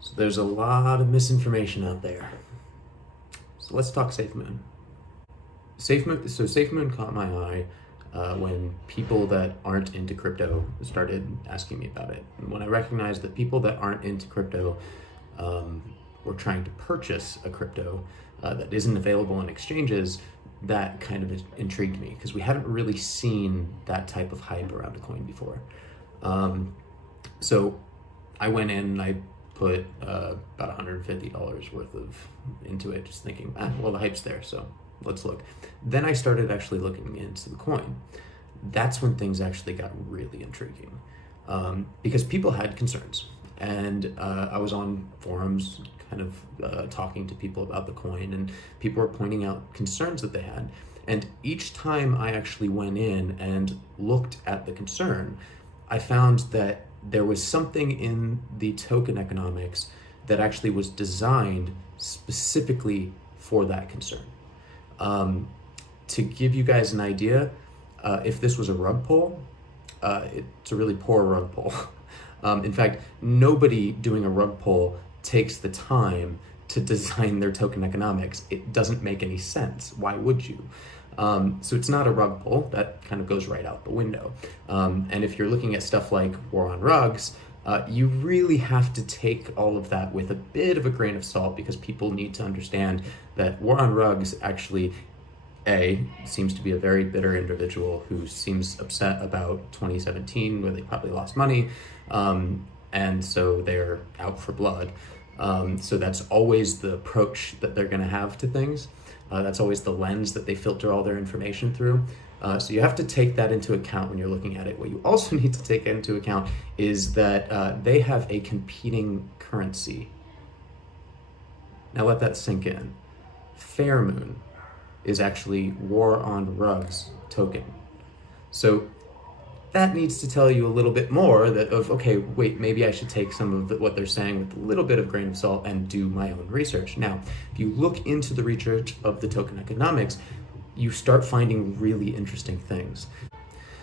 So there's a lot of misinformation out there. So let's talk SafeMoon. SafeMoon caught my eye when people that aren't into crypto started asking me about it. And when I recognized that people that aren't into crypto were trying to purchase a crypto that isn't available in exchanges, that kind of intrigued me because we haven't really seen that type of hype around a coin before. So I went in and I put about $150 worth of into it, just thinking, well, the hype's there, so let's look. Then I started actually looking into the coin. That's when things actually got really intriguing because people had concerns. And I was on forums kind of talking to people about the coin, and people were pointing out concerns that they had. And each time I actually went in and looked at the concern, I found that there was something in the token economics that actually was designed specifically for that concern. To give you guys an idea, if this was a rug pull, it's a really poor rug pull. In fact, nobody doing a rug pull takes the time to design their token economics. It doesn't make any sense. Why would you? So it's not a rug pull. That kind of goes right out the window. And if you're looking at stuff like War on Rugs, you really have to take all of that with a bit of a grain of salt because people need to understand that War on Rugs actually seems to be a very bitter individual who seems upset about 2017 where they probably lost money, and so they're out for blood. So that's always the approach that they're going to have to things. That's always the lens that they filter all their information through. So you have to take that into account when you're looking at it. What you also need to take into account is that they have a competing currency. Now let that sink in. Fairmoon is actually War on Rugs token. So that needs to tell you a little bit more okay, wait, maybe I should take some of what they're saying with a little bit of grain of salt and do my own research. Now, if you look into the research of the token economics, you start finding really interesting things.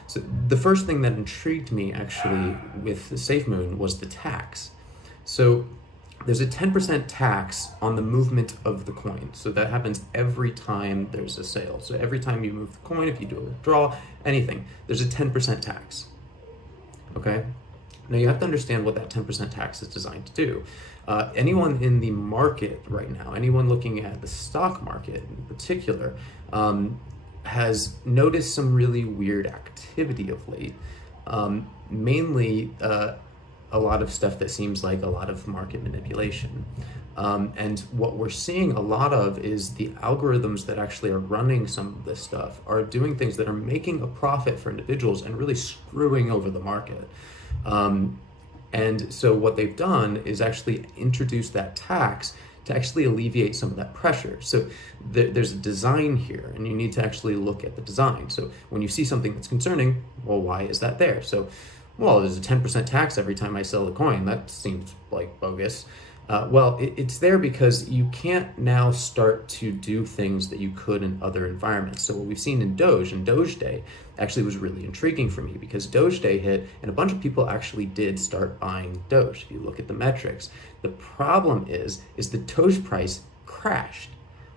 So the first thing that intrigued me actually with the SafeMoon was the tax. So there's a 10% tax on the movement of the coin. So that happens every time there's a sale. So every time you move the coin, if you do a withdrawal, anything, there's a 10% tax. Okay? Now you have to understand what that 10% tax is designed to do. Anyone in the market right now, anyone looking at the stock market in particular, has noticed some really weird activity of late. Mainly, a lot of stuff that seems like a lot of market manipulation. And what we're seeing a lot of is the algorithms that actually are running some of this stuff are doing things that are making a profit for individuals and really screwing over the market. And so what they've done is actually introduce that tax to actually alleviate some of that pressure. So there's a design here, and you need to actually look at the design. So when you see something that's concerning, well, why is that there? So, well, there's a 10% tax every time I sell a coin. That seems like bogus. Well, it's there because you can't now start to do things that you could in other environments. So what we've seen in Doge Day actually was really intriguing for me because Doge Day hit and a bunch of people actually did start buying Doge. If you look at the metrics, the problem is the Doge price crashed.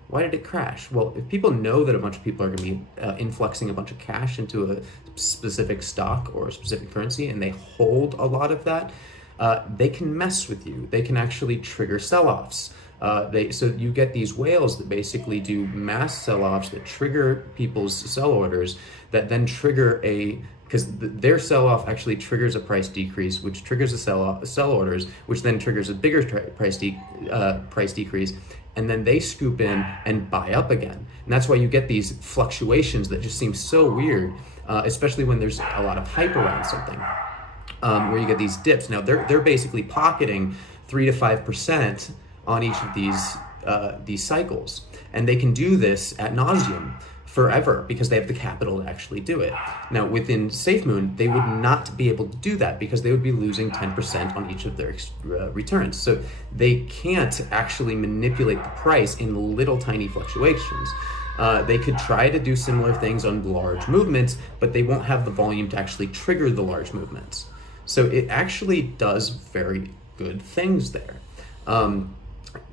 Why did it crash? Well, if people know that a bunch of people are going to be influxing a bunch of cash into a specific stock or a specific currency and they hold a lot of that, they can mess with you. They can actually trigger sell-offs. So you get these whales that basically do mass sell-offs that trigger people's sell orders that then trigger because their sell-off actually triggers a price decrease, which triggers a sell orders, which then triggers a bigger price decrease, and then they scoop in and buy up again. And that's why you get these fluctuations that just seem so weird, especially when there's a lot of hype around something. Where you get these dips. Now they're basically pocketing 3 to 5% on each of these cycles, and they can do this ad nauseum forever because they have the capital to actually do it. Now within SafeMoon, they would not be able to do that because they would be losing 10% on each of their returns. So they can't actually manipulate the price in little tiny fluctuations. They could try to do similar things on large movements, but they won't have the volume to actually trigger the large movements. So it actually does very good things there.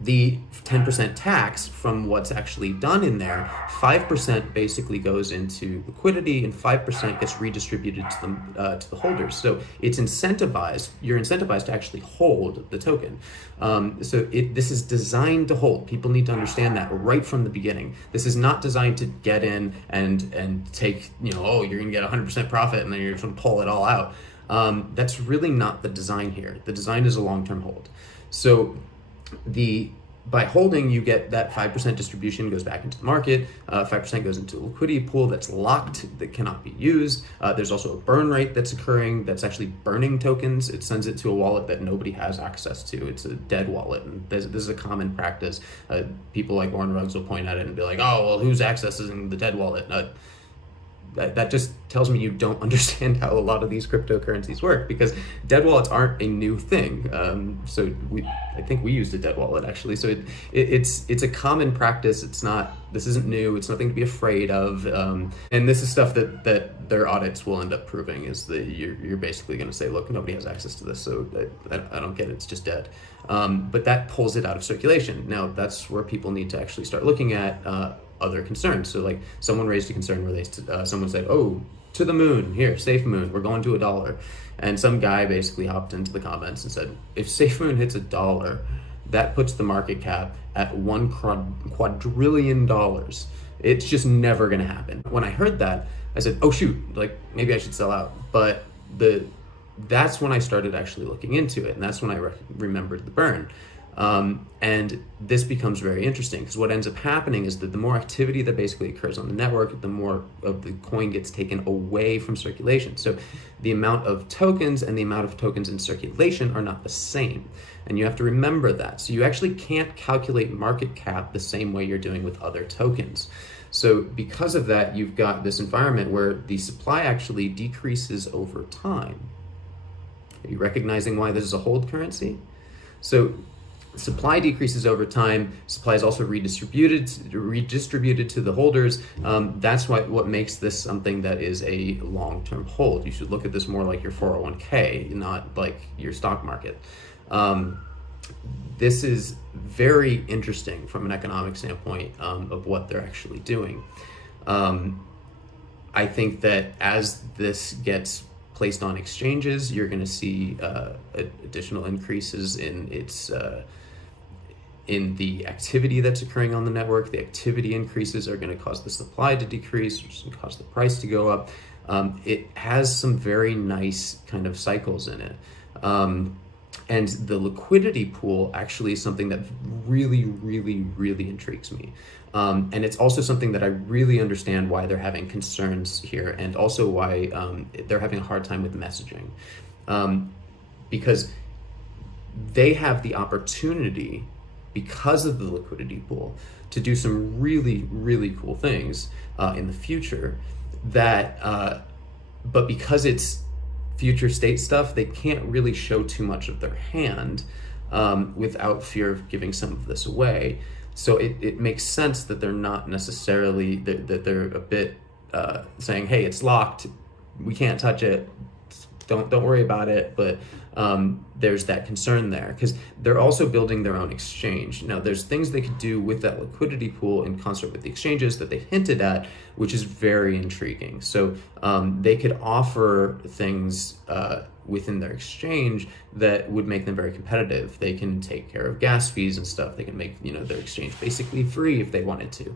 The 10% tax from what's actually done in there, 5% basically goes into liquidity and 5% gets redistributed to the holders. So it's incentivized, you're incentivized to actually hold the token. This is designed to hold. People need to understand that right from the beginning. This is not designed to get in and take, oh, you're gonna get 100% profit and then you're just gonna pull it all out. That's really not the design here. The design is a long-term hold. So by holding, you get that 5% distribution goes back into the market, 5% goes into a liquidity pool that's locked, that cannot be used. There's also a burn rate that's occurring that's actually burning tokens. It sends it to a wallet that nobody has access to. It's a dead wallet, and this is a common practice. People like Warren Ruggs will point at it and be like, oh, well, who's accessing the dead wallet? That just tells me you don't understand how a lot of these cryptocurrencies work, because dead wallets aren't a new thing. I think we used a dead wallet actually. So it's a common practice. This isn't new. It's nothing to be afraid of. And this is stuff that their audits will end up proving is that you're basically going to say, look, nobody has access to this, so I don't get it. It's just dead. But that pulls it out of circulation. Now that's where people need to actually start looking at other concerns. So like someone raised a concern where someone said, oh, to the moon, here, safemoon, we're going to $1. And some guy basically hopped into the comments and said, if safemoon hits $1, that puts the market cap at $1 quadrillion. It's just never gonna happen. When I heard that, I said, oh shoot, like maybe I should sell out. But that's when I started actually looking into it, and that's when I remembered the burn. And this becomes very interesting, because what ends up happening is that the more activity that basically occurs on the network, the more of the coin gets taken away from circulation. So the amount of tokens and the amount of tokens in circulation are not the same. And you have to remember that. So you actually can't calculate market cap the same way you're doing with other tokens. So because of that, you've got this environment where the supply actually decreases over time. Are you recognizing why this is a hold currency? So supply decreases over time. Supply is also redistributed to the holders. That's what makes this something that is a long-term hold. You should look at this more like your 401k, not like your stock market. This is very interesting from an economic standpoint of what they're actually doing. I think that as this gets placed on exchanges, you're going to see additional increases in the activity that's occurring on the network. The activity increases are going to cause the supply to decrease, which is going to cause the price to go up. It has some very nice kind of cycles in it. And the liquidity pool actually is something that really, really, really intrigues me. And it's also something that I really understand why they're having concerns here, and also why they're having a hard time with messaging. Because they have the opportunity, because of the liquidity pool, to do some really, really cool things in the future that, but because it's future state stuff, they can't really show too much of their hand without fear of giving some of this away. So it makes sense that they're not necessarily, that they're a bit saying, hey, it's locked, we can't touch it, don't worry about it. But there's that concern there, because they're also building their own exchange. Now, there's things they could do with that liquidity pool in concert with the exchanges that they've hinted at, which is very intriguing. So they could offer things within their exchange that would make them very competitive. They can take care of gas fees and stuff. They can make their exchange basically free if they wanted to.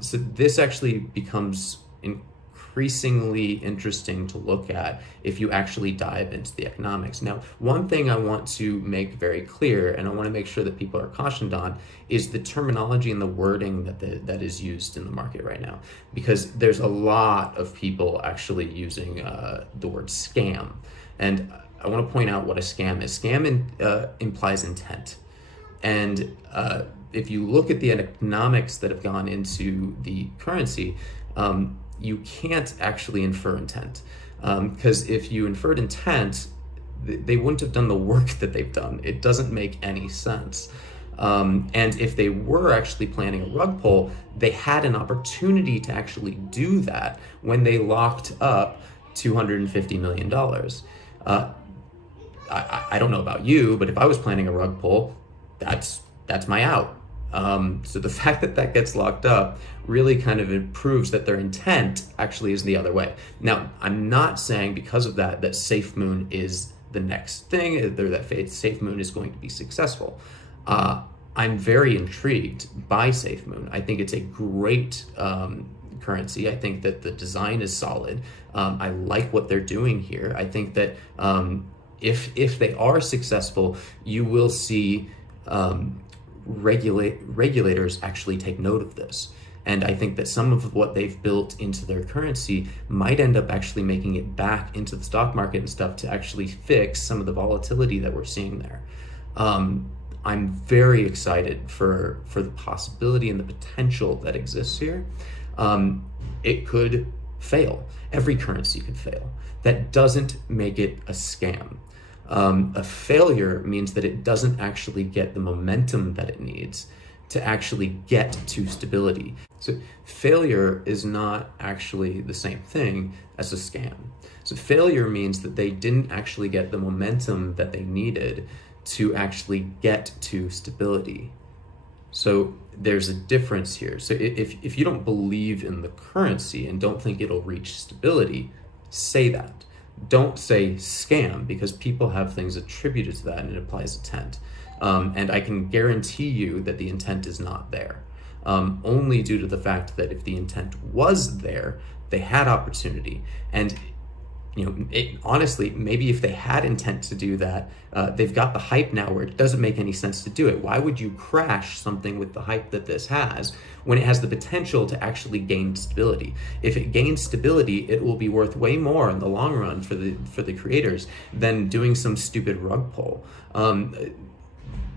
So this actually becomes increasingly interesting to look at if you actually dive into the economics. Now, one thing I want to make very clear, and I want to make sure that people are cautioned on, is the terminology and the wording that is used in the market right now, because there's a lot of people actually using the word scam. And I want to point out what a scam is. Scam implies intent. And if you look at the economics that have gone into the currency, you can't actually infer intent, because if you inferred intent, they wouldn't have done the work that they've done. It doesn't make any sense. And if they were actually planning a rug pull, they had an opportunity to actually do that when they locked up $250 million. I don't know about you, but if I was planning a rug pull, that's my out. So the fact that that gets locked up really kind of proves that their intent actually is the other way. Now, I'm not saying because of that that safemoon is the next thing, or that safemoon is going to be successful. I'm very intrigued by safemoon. I think it's a great currency. I think that the design is solid. I like what they're doing here. I think that if they are successful, you will see regulators actually take note of this. And I think that some of what they've built into their currency might end up actually making it back into the stock market and stuff to actually fix some of the volatility that we're seeing there. I'm very excited for the possibility and the potential that exists here. It could fail. Every currency could fail. That doesn't make it a scam. A failure means that it doesn't actually get the momentum that it needs to actually get to stability. So failure is not actually the same thing as a scam. So failure means that they didn't actually get the momentum that they needed to actually get to stability. So there's a difference here. So if you don't believe in the currency and don't think it'll reach stability, say that. Don't say scam, because people have things attributed to that and it applies intent. And I can guarantee you that the intent is not there. Only due to the fact that if the intent was there, they had opportunity. And honestly, maybe if they had intent to do that, they've got the hype now where it doesn't make any sense to do it. Why would you crash something with the hype that this has when it has the potential to actually gain stability? If it gains stability, it will be worth way more in the long run for the creators than doing some stupid rug pull.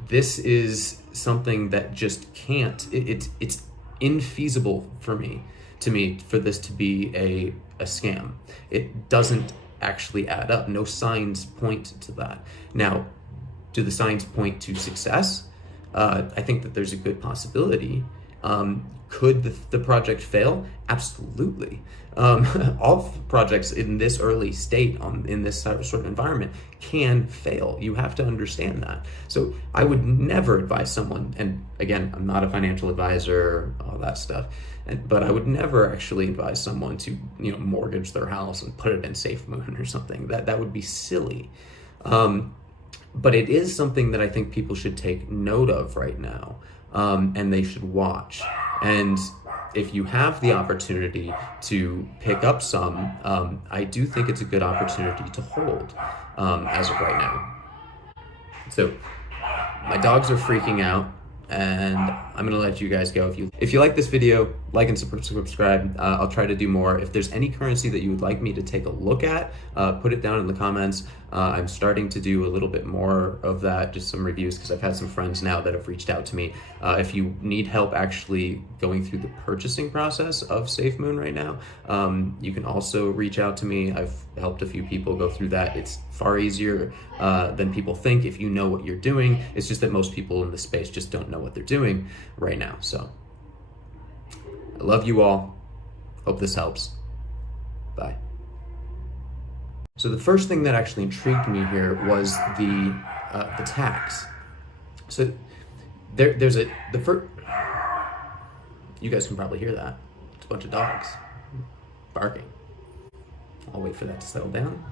This is something that just can't. It's infeasible for me for this to be a scam. It doesn't actually add up. No signs point to that. Now, do the signs point to success? I think that there's a good possibility. Could the project fail? Absolutely. All projects in this early state in this sort of environment can fail. You have to understand that. So I would never advise someone, and again, I'm not a financial advisor, all that stuff, but I would never actually advise someone to mortgage their house and put it in safemoon or something. That would be silly. But it is something that I think people should take note of right now, and they should watch. And if you have the opportunity to pick up some, I do think it's a good opportunity to hold as of right now. So my dogs are freaking out, and I'm gonna let you guys go. If you like this video, like and subscribe. I'll try to do more. If there's any currency that you would like me to take a look at, put it down in the comments. I'm starting to do a little bit more of that, just some reviews, because I've had some friends now that have reached out to me. If you need help actually going through the purchasing process of safemoon right now, you can also reach out to me. I've helped a few people go through that. It's far easier than people think if you know what you're doing. It's just that most people in the space just don't know what they're doing right now. So I love you all. Hope this helps. Bye. So the first thing that actually intrigued me here was the tax. So there's the first. You guys can probably hear that. It's a bunch of dogs barking. I'll wait for that to settle down.